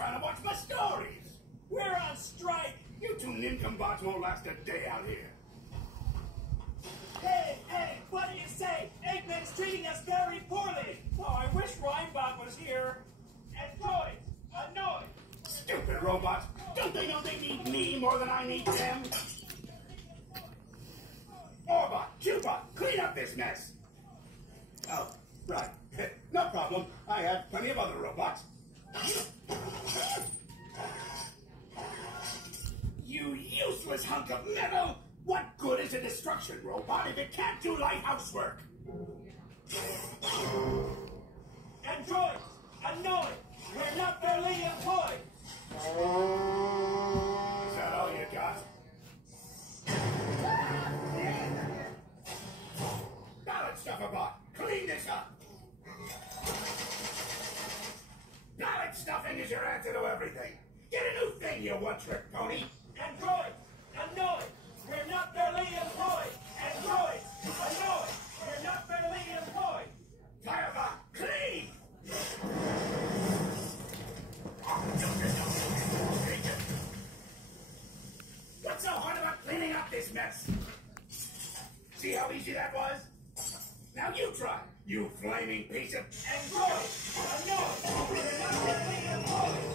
trying to watch my stories. We're on strike. You two nincombots won't last a day out here. Hey, what do you say? Eggman's treating us very poorly. Oh, I wish Rhymebot was here. And droids, annoyed. Stupid robots. Don't they know they need me more than I need them? Orbot, Cubot, clean up this mess. Oh, right. No problem. I have plenty of other robots. You useless hunk of metal! What good is a destruction robot if it can't do light housework? Androids, annoyed. We're not barely employed. Is that all you got? Ballot stuffer bot, clean this up! Ballot stuffing is your answer to everything. Get a new thing, you one-trick pony! Androids, annoyed. We're not barely employed. Androids, annoyed. We're not barely employed. Firebot, clean! What's so hard about cleaning up this mess? See how easy that was? Now you try, you flaming piece of... Androids, annoyed. We're not barely employed.